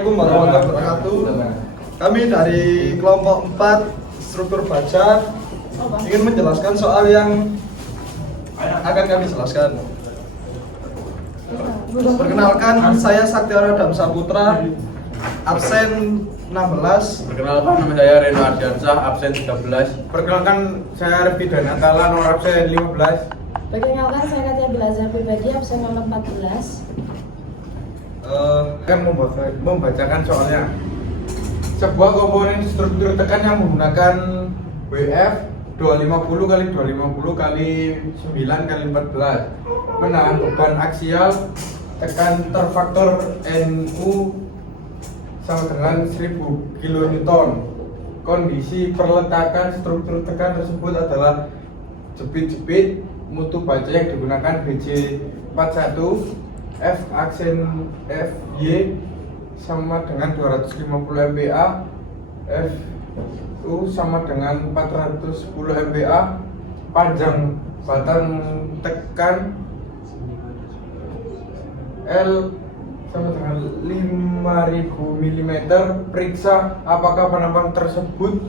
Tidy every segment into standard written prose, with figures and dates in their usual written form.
Assalamualaikum warahmatullahi wabarakatuh. Kami dari kelompok 4 struktur baja ingin menjelaskan soal yang akan kami jelaskan. Perkenalkan, saya Saktiara Adam Saputra, absen 16. Perkenalkan, nama saya Reno Ardiansyah, absen 13. Perkenalkan, saya Revi Danatala, nomor absen 15. Perkenalkan, saya Katia Belajar Pribadi, absen nomor 14. Akan membacakan soalnya. Sebuah komponen struktur tekan yang menggunakan WF 250 kali 250 kali 9 kali 14 menahan beban aksial tekan terfaktor NU sama dengan 1000 kN. Kondisi perletakan struktur tekan tersebut adalah jepit-jepit mutu baja yang digunakan BJ41 F aksen FY sama dengan 250 MPa, FU sama dengan 410 MPa, panjang batang tekan L sama dengan 5000 mm. Periksa apakah penampang tersebut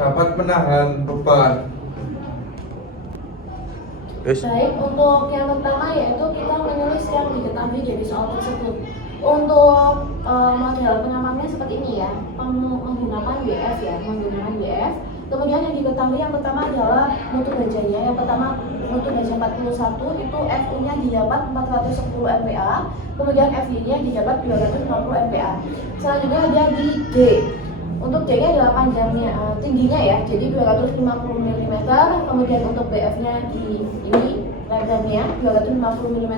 dapat menahan beban. Baik, untuk yang pertama yaitu kita menulis yang diketahui dari soal tersebut. Untuk model penampangnya seperti ini ya, menggunakan WF ya, menggunakan WF. Kemudian yang diketahui yang pertama adalah mutu bajanya. Yang pertama mutu baja 41 itu FU-nya didapat 410 MPa, kemudian FY-nya didapat 250 MPa. Selanjutnya ada di D. Untuk D-nya adalah panjangnya, tingginya ya, jadi 250 mm. Kemudian untuk BF-nya di ini lebarnya 250 mm.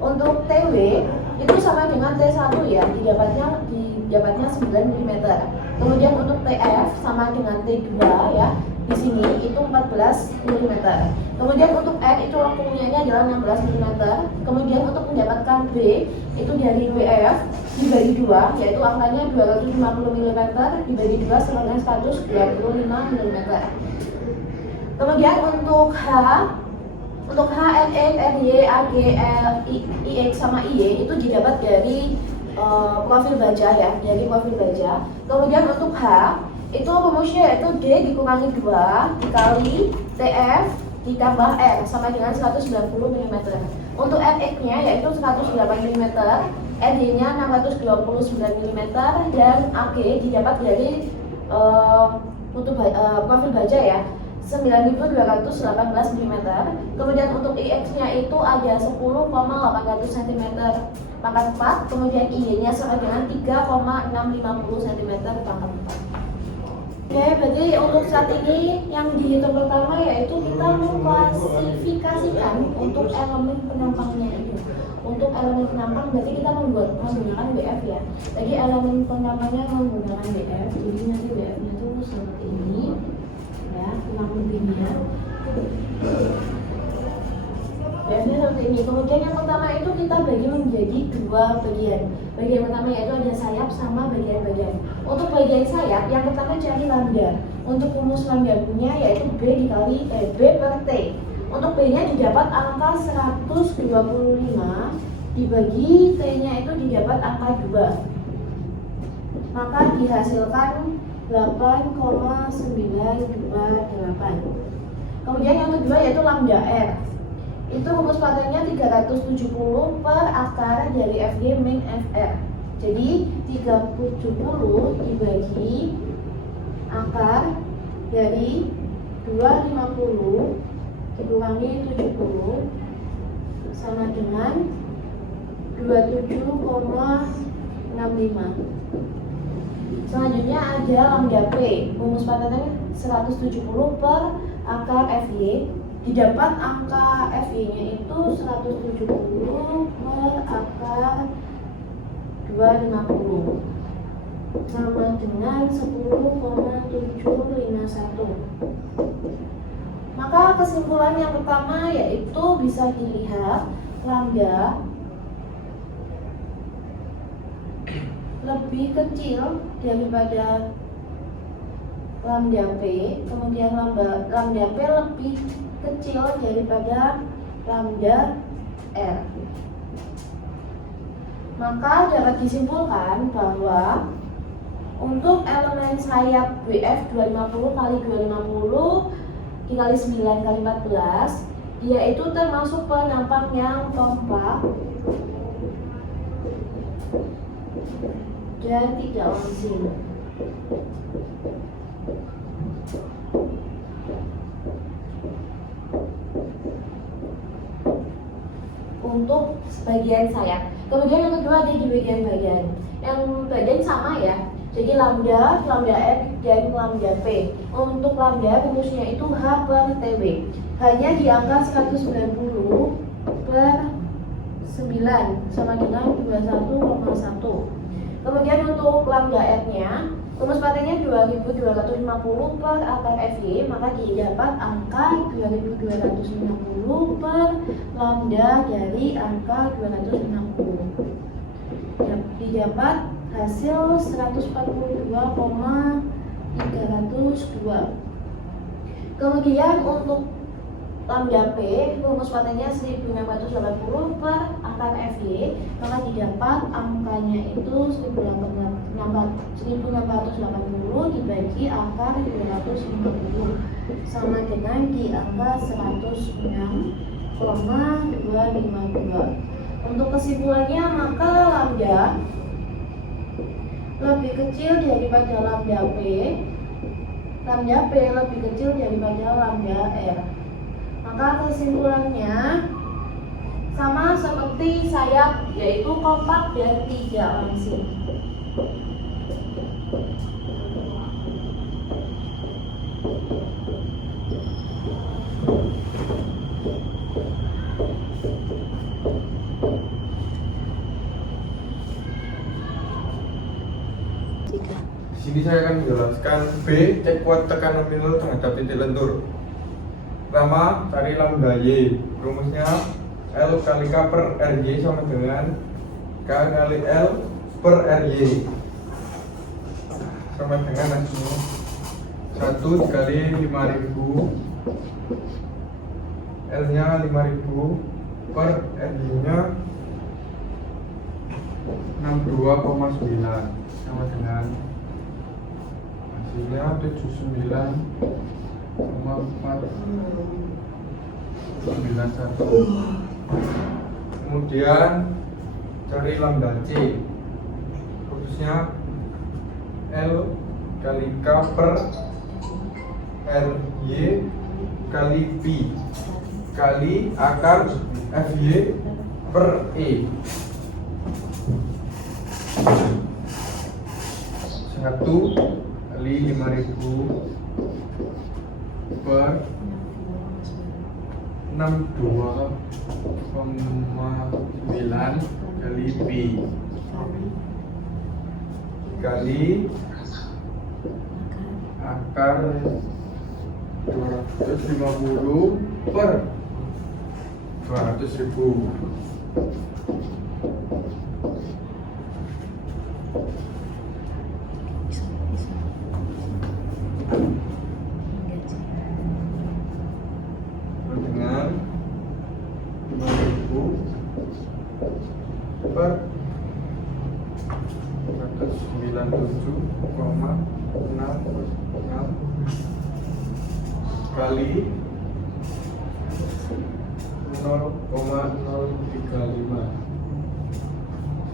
Untuk TW itu sama dengan T1 ya, didapatnya 9 mm. Kemudian untuk TF sama dengan T2 ya, di sini itu 14 mm. Kemudian untuk N itu lengkungnya adalah 16 mm. Kemudian untuk mendapatkan B itu dari WF dibagi 2, yaitu angkanya 250 mm dibagi 2 sama dengan 125 mm. Kemudian untuk H, NE, RY, AG, IX sama IY itu didapat dari profil baja ya, dari profil baja. Kemudian untuk H itu rumusnya yaitu D dikurangi 2 dikali TF ditambah R sama dengan 190 mm. Untuk RX-nya yaitu 108 mm, RD-nya 629 mm, dan AG didapat dari profil baja ya, 9218 mm. Kemudian untuk IX-nya itu ada 10,800 cm pangkat 4, kemudian IY-nya sama dengan 3,650 cm pangkat 4. Oke, berarti untuk saat ini yang dihitung pertama yaitu kita mengklasifikasikan untuk elemen penampangnya itu. Untuk elemen penampang berarti kita menggunakan WF ya. Jadi elemen penampangnya menggunakan WF. Jadi nanti WF-nya itu seperti ini ya, kurang lebihnya. WF-nya seperti ini. Kemudian yang pertama itu kita bagi menjadi 2 bagian. Bagian pertama yaitu ada sayap sama bagian badan. Untuk bagian sayap, yang pertama cari lambda. Untuk rumus lambda-nya yaitu B dikali B per T. Untuk B-nya didapat angka 125 dibagi T-nya itu didapat angka 2. Maka dihasilkan 8,928. Kemudian yang kedua yaitu lambda R. Itu rumus patennya 370 per akar dari FG min FR. Jadi 370 dibagi akar dari 250 dikurangi 70 sama dengan 27,65. Selanjutnya ada lambda P. Rumus patennya 170 per akar FY. Didapat angka FY-nya itu 170 per akar 250 sama dengan 10,751. Maka kesimpulan yang pertama yaitu bisa dilihat lambda lebih kecil daripada lambda P, kemudian lambda P lebih kecil daripada lambda R. Maka dapat disimpulkan bahwa untuk elemen sayap WF 250 kali 250 dikali 9 kali 14, dia itu termasuk penampang yang kompak dan tidak langsing. Untuk bagian sayap. Kemudian yang kedua ada di bagian-bagian. Yang bagian sama ya. Jadi lambda, lambda F dan lambda P. Untuk lambda rumusnya itu H per TW. Hanya di angka 190 per 9 sama dengan 21,1. Kemudian untuk lambda R-nya, rumus patennya 2250 per akar FY, maka didapat angka 2250 per lambda dari angka 260. Didapat hasil 142,302. Kemudian untuk lambda P, rumus patennya 1680 per akar FY, maka didapat angkanya itu 1680 dibagi akar 250 sama dengan di angka 106,252. Untuk kesimpulannya, maka lambda lebih kecil daripada lambda P, lambda P lebih kecil daripada lambda R. Maka kesimpulannya sama seperti sayap, yaitu kompak dan tidak langsing. Di sini saya akan menjelaskan B, cek kuat tekan nominal terhadap titik lentur. Pertama, cari lambda Y. Rumusnya L kali K per RY sama dengan K kali L per RY sama dengan hasilnya 1 dikali 5000, L nya 5000 per RY nya 62,9 sama dengan hasilnya 79,491. Kemudian cari lambda C. Rumusnya L kali K per RY kali P kali akar FY per E. 1 kali 5000 per 62,9 kali P kali akar 250 per 200.000. Dengan 5.000 per 197,66 kali 0,035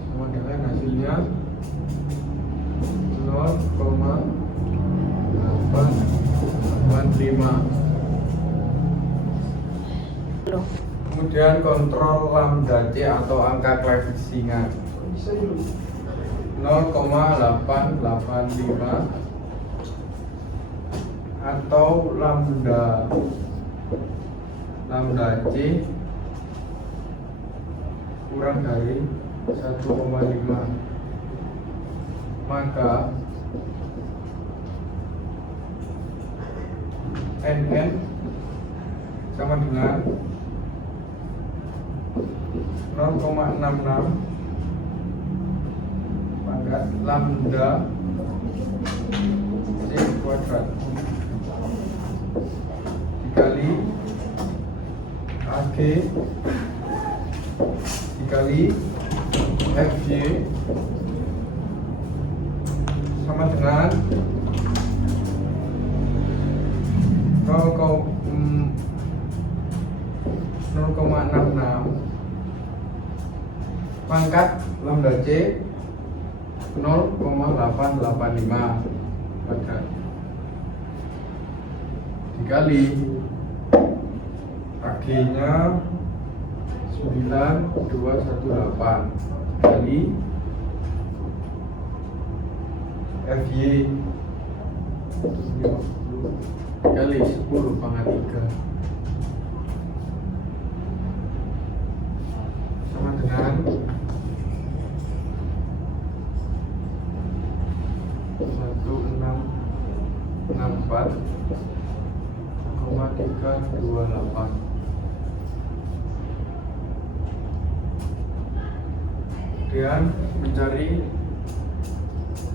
sama dengan hasilnya 0,885. Kemudian kontrol lambda C atau angka koefisien 0,885 atau lambda C kurang dari 1,5, maka NN sama dengan 0,66 pangkat lambda C kuadrat dikali AG dikali FY sama dengan 0,66 pangkat lambda C 0,885 kuadrat dikali AG nya 9218 kali FY kali 10 pangkat 3 sama dengan 1664,328. Kemudian mencari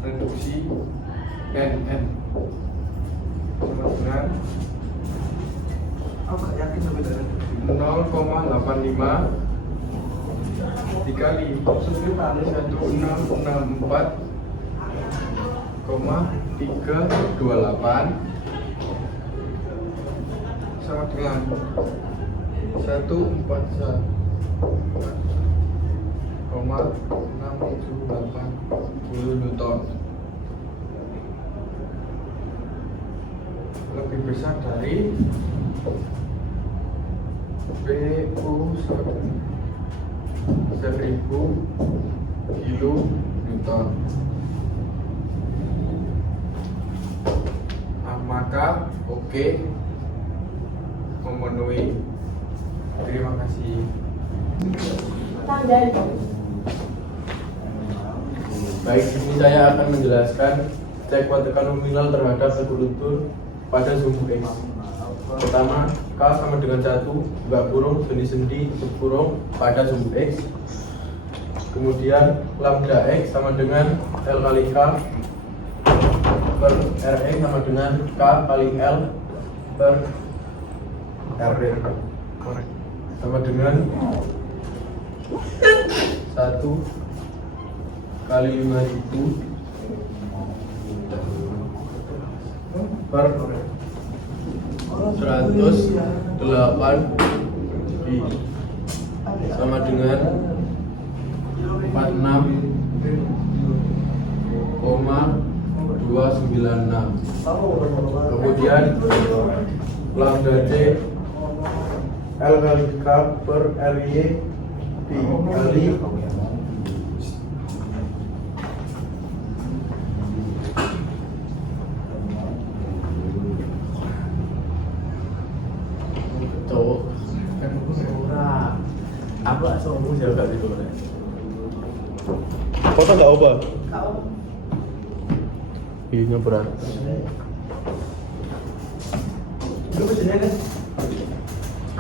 reduksi NN sama dengan Aku gak yakin tapi dari 0,85 dikali 1664,328 sama dengan 141,678 Newton, lebih besar dari PU 1000 kilo Newton. Maka oke, memenuhi. Terima kasih. Tanda. Baik, ini saya akan menjelaskan cek kuat tekan nominal terhadap satu luntur pada sumbu X. Pertama, K sama dengan 1, buka kurung, sendi-sendi, tutup kurung pada sumbu X. Kemudian lambda X sama dengan L kali K per Rx sama dengan K kali L per R sama dengan 1 kali 5000 per 108 pi sama dengan 46,296. Kemudian lambda C L kali K per RY pi kali cowok kan ora aku gak sombong sih gak gitu kan Foto nggak ubah? ini berat Lu kesini deh.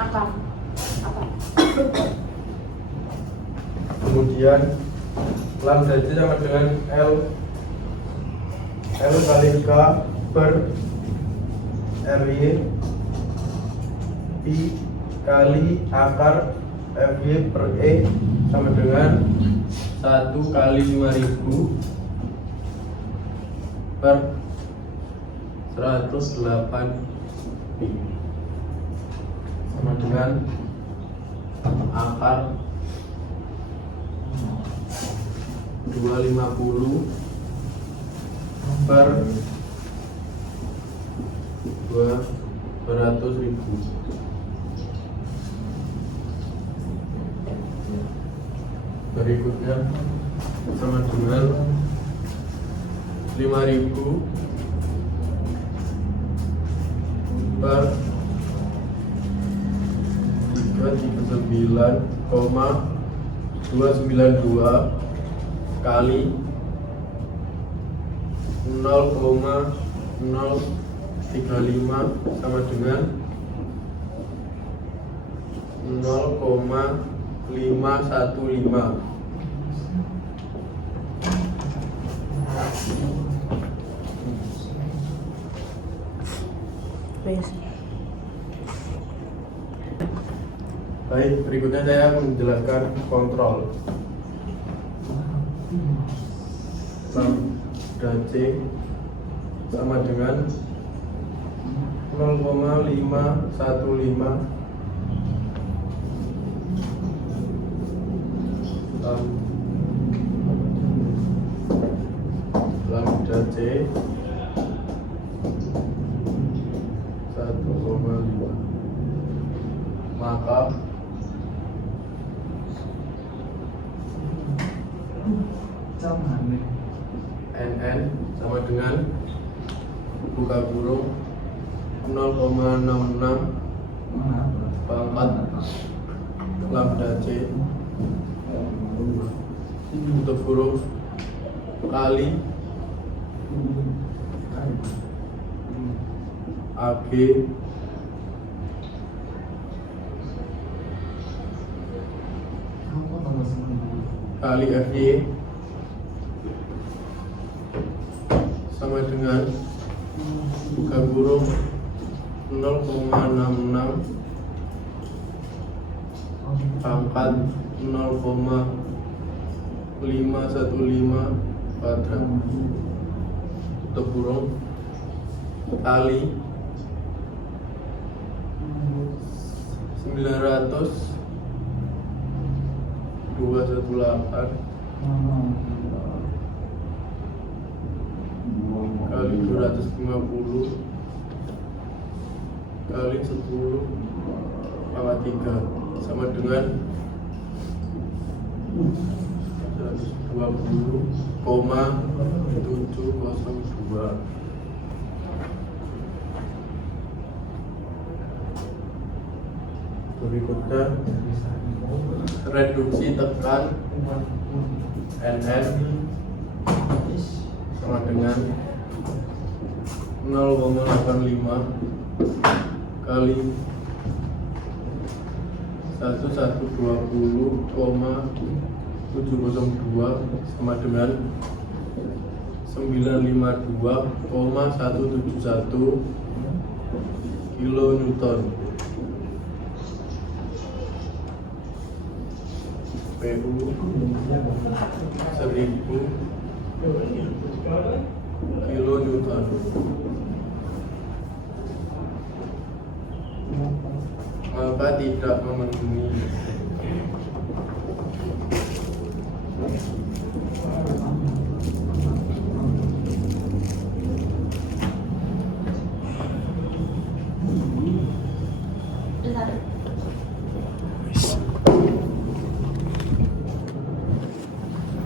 Apa? Apa? Kemudian lambda C sama dengan L kali K per RY pi kali akar FY per E sama dengan 1 kali 5000 per 108 pi sama dengan akar 250 per 200.000. Berikutnya sama dengan 5000 per 339,292 kali 0,035 sama dengan 0,515. Baik, berikutnya saya menjelaskan kontrol. lambda C sama dengan 0,515 lambda C 1,5, maka NN sama dengan buka kurung 0,66 pangkat lambda C tutup kurung kali AB kali FY sama dengan buka kurung 0,66 pangkat 0,515 kuadrat tutup kurung kali 900,218 kali 250 kali 10 pangkat 3 sama dengan 120,702. Berikutnya reduksi tekan NN sama dengan 0,85 kali 1120,702 sama dengan 952,171 kilonewton. PU 1000 kilonewton. Maka tidak memenuhi. Bentar.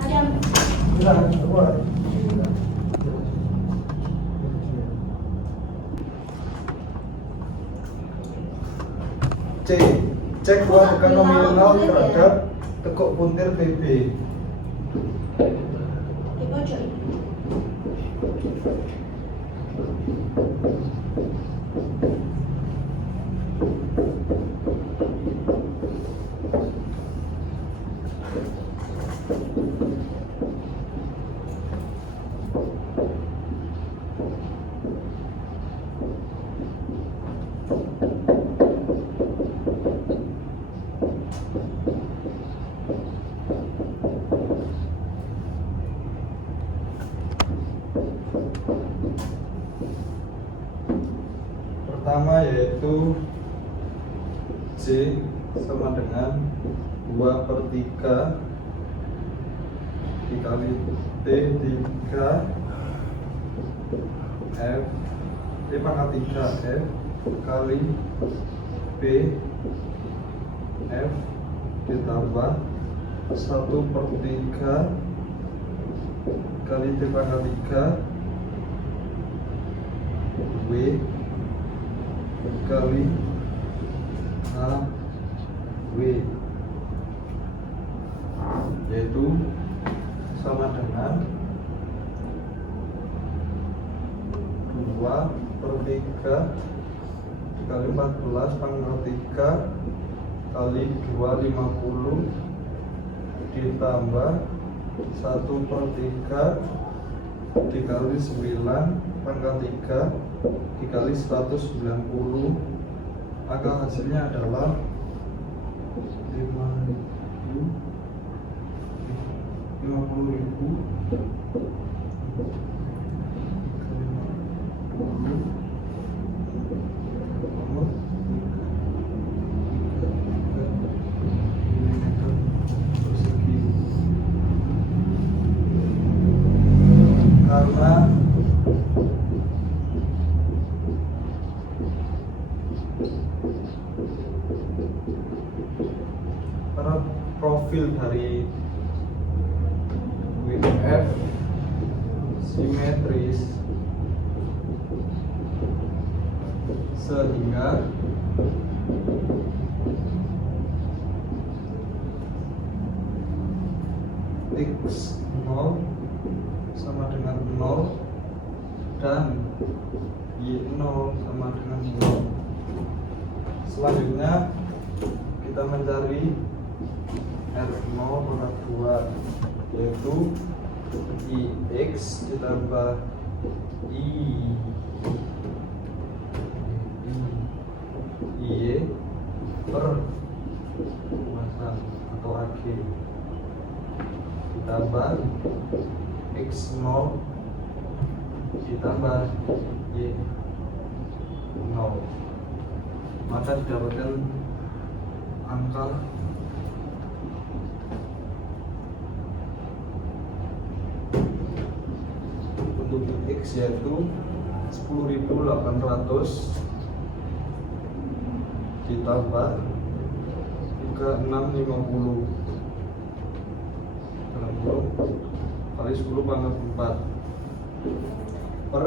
Adam. C. Cek kuat tekan nominal terhadap tekuk puntir TB. Di pojok. Pertama yaitu J sama dengan 2/3 dikali T3 F T pangkat 3 F kali B F ditambah 1/3 kali T pangkat 3 W kali H W, yaitu sama dengan 2/3 dikali 14 pangkat 3 kali 250 ditambah 1/3 dikali 9 pangkat 3 dikali 190, maka hasilnya adalah 50.000 profil dari WF simetris sehingga x0 sama dengan 0 dan y0 sama dengan 0. Selanjutnya kita mencari R0 pangkat 2, yaitu IX ditambah Y per luasan atau AG ditambah X0 ditambah Y0, maka didapatkan angka untuk X yaitu 10.800 ditambah 3650 kali 10 pangkat 4 per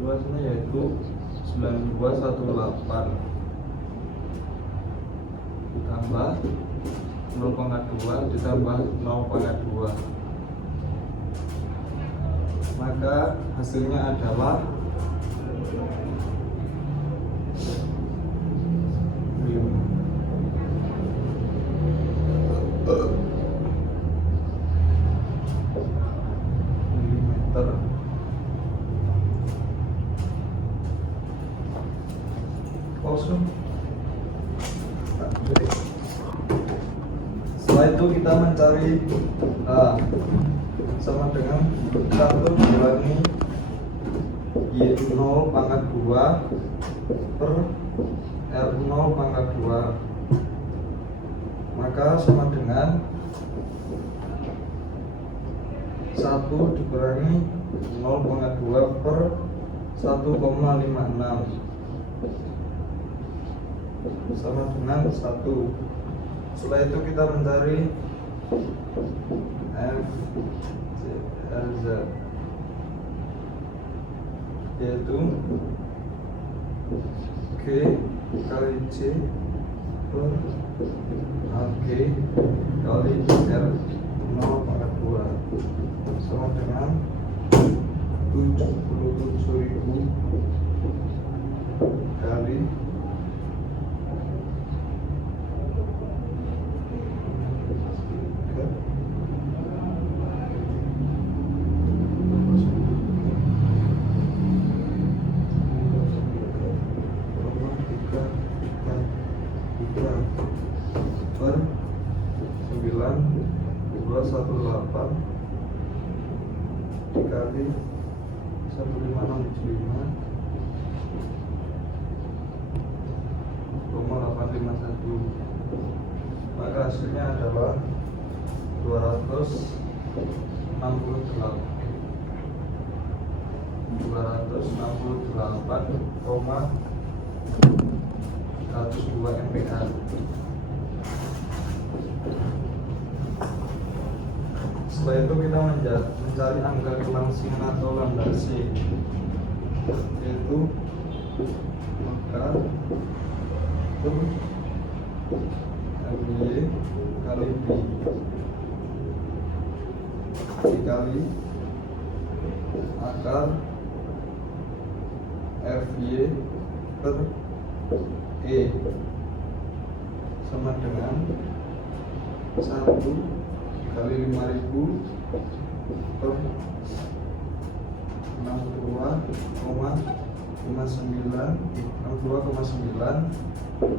luasnya yaitu 9218 ditambah 0 pangkat 2 ditambah 0 pangkat 2, maka hasilnya adalah 5 mm. Kosong. Setelah itu kita mencari A sama dengan 1 kurangi Y0 pangkat 2 per R0 pangkat 2, maka sama dengan 1 dikurangi 0 pangkat 2 per 1,56 sama dengan 1. Setelah itu kita mencari F, G, R, Z, yaitu G kali C per AG kali R 0 pangkat 2 sama dengan 77.000 kali 218 dikali 15675,851, maka hasilnya adalah 268,102 MPa. Setelah itu kita mencari angka kelangsingan atau landasi, yaitu maka MY kali B dikali akar FY per E sama dengan 1 kali 5.000 per 62,9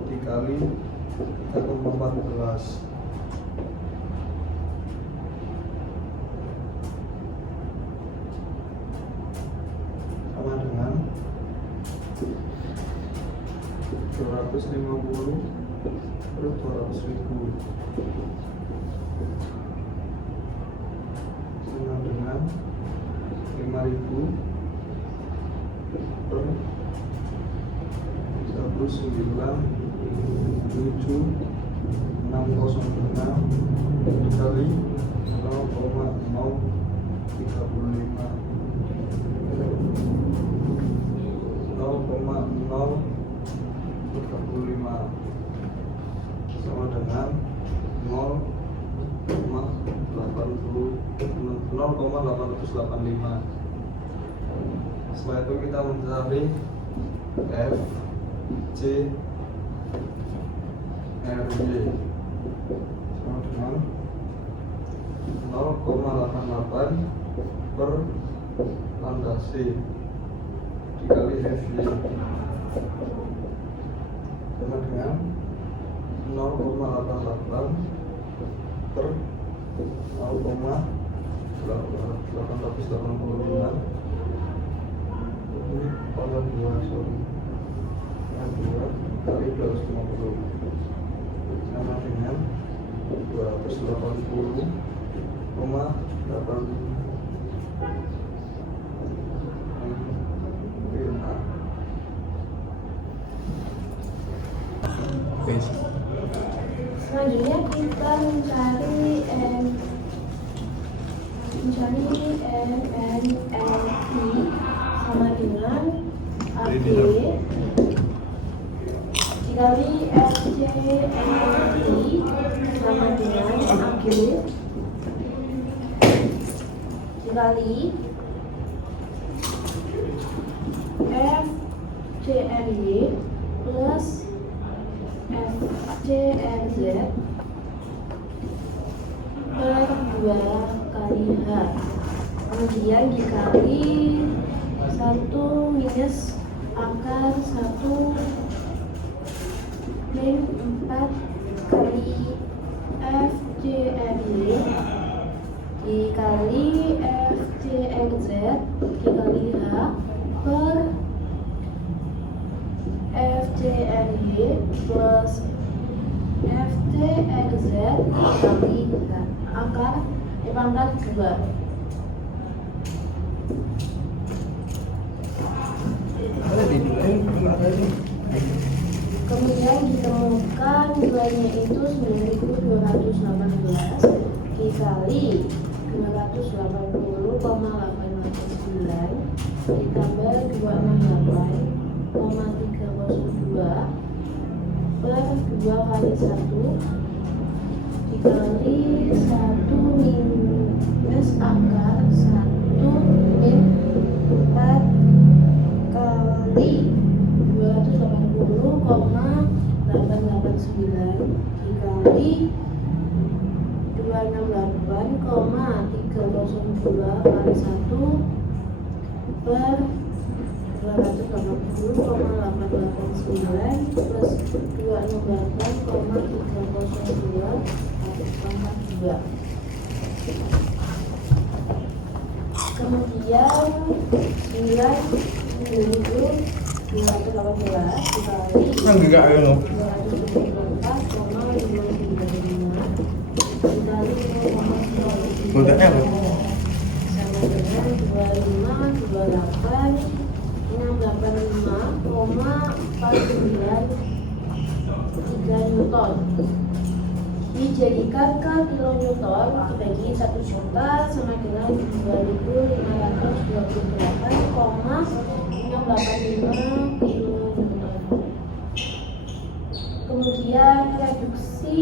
dikali 3,14 sama dengan 250 per 200.000 sama dengan 5.000 per 1972 dikali 0,035 sama dengan 0,885. Setelah itu kita mencari F, C, R, Y sama dengan 0,88 per lambda C dikali FY sama dengan 0,88 per 0,885 ini pangkat 2 kali 250 sama dengan 280,85. Selanjutnya kita mencari NNLP sama dengan AB dikali FCNLP sama dengan AG dikali FCNY plus FCNZ per 2 kali H, kemudian dikali 1 minus akar 1 min 4 kali FCNY dikali FCNZ dikali H per FCNY plus FCNZ dikali H akar pangkat 2. Kemudian ditemukan nilainya itu 9.218 dikali 280,889 ditambah 268,302 per 2 kali 1 dikali 1 minus akar 1 min 4 kali 280,889 dikali 268,302 kali 1 per 280,889 plus 268,302 pangkat 2. Kemudian 9.218 dikali 274,595 dikali 0,95 sama dengan 25,493 Newton dijadikan ke kilonewton dibagi 1 juta sama dengan 2.528,685 kilonewton. Kemudian reduksi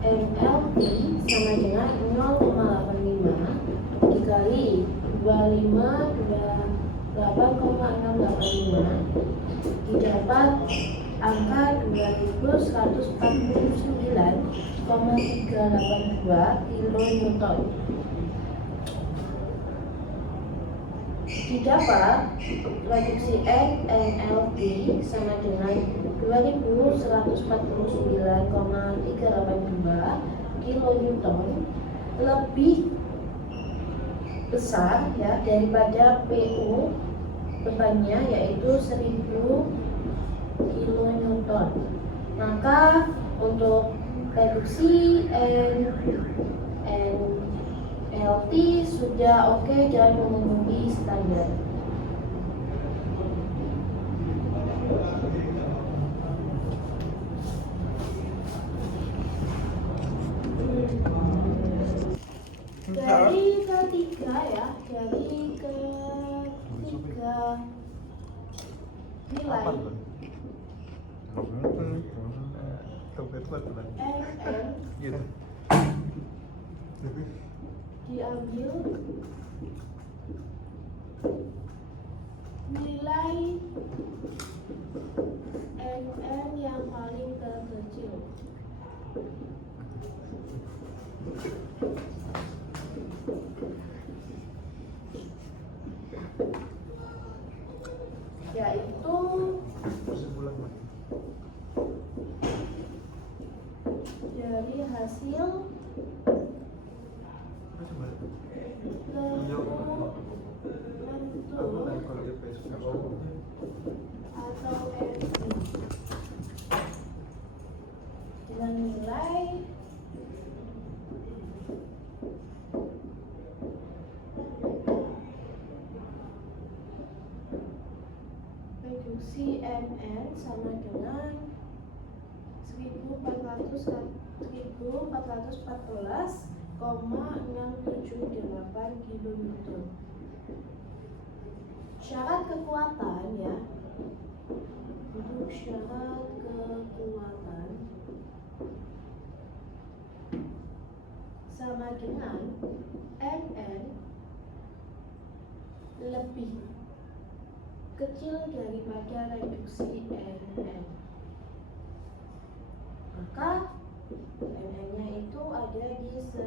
NLP sama dengan 0,85 dikali 2528,685 didapat angka 2149,382 kilonewton. Didapat reduksi NLP sama dengan 2149,382 kilonewton lebih besar ya daripada PU bebannya yaitu 1000 kilonewton. Maka untuk reduksi NLT sudah oke, jangan memenuhi standar. Dari ketiga ya, dari ketiga nilai Gitu. diambil nilai NN yang paling terkecil. Yaitu dari hasil bentuk atau NP dengan nilai reduksi NN sama dengan 1414,678 kN. Syarat kekuatan ya, untuk syarat kekuatan sama dengan NN lebih kecil daripada reduksi NN. Maka NN-nya itu ada di 1000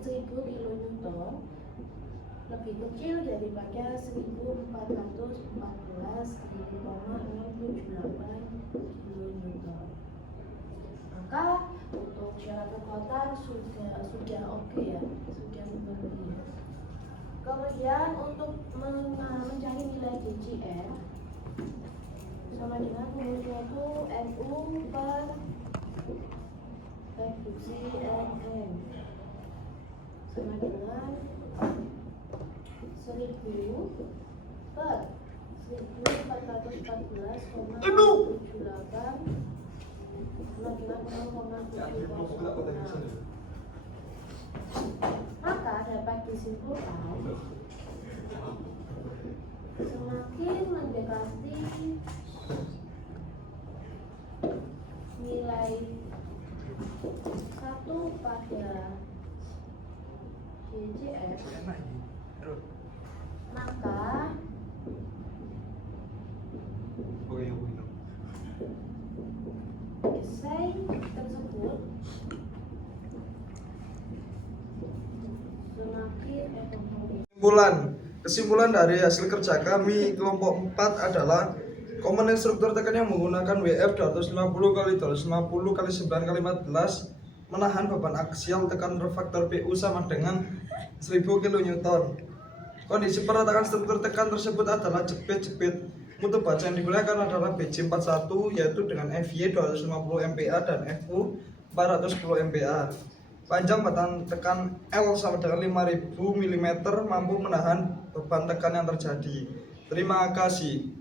kN, lebih kecil daripada 1414,678 kN. Maka untuk syarat kekuatan sudah oke ya, sudah memenuhi. Kemudian untuk mencari nilai DCR sama dengan rumusnya itu NU per reduksi NN sama dengan 1000 per 1414,78 sama dengan 0,706. Maka dapat disimpulkan semakin mendekati nilai 1 pada DCF, maka esai tersebut semakin ekonomis. Kesimpulan dari hasil kerja kami kelompok 4 adalah komponen struktur tekan yang menggunakan WF 250x250x9x14 menahan beban aksial tekan faktor PU sama dengan 1000 kN. Kondisi perletakan struktur tekan tersebut adalah jepit-jepit. Mutu baja yang digunakan adalah BJ41 yaitu dengan FY 250 MPa dan FU 410 MPa. Panjang batang tekan L sama dengan 5000 mm mampu menahan beban tekan yang terjadi. Terima kasih.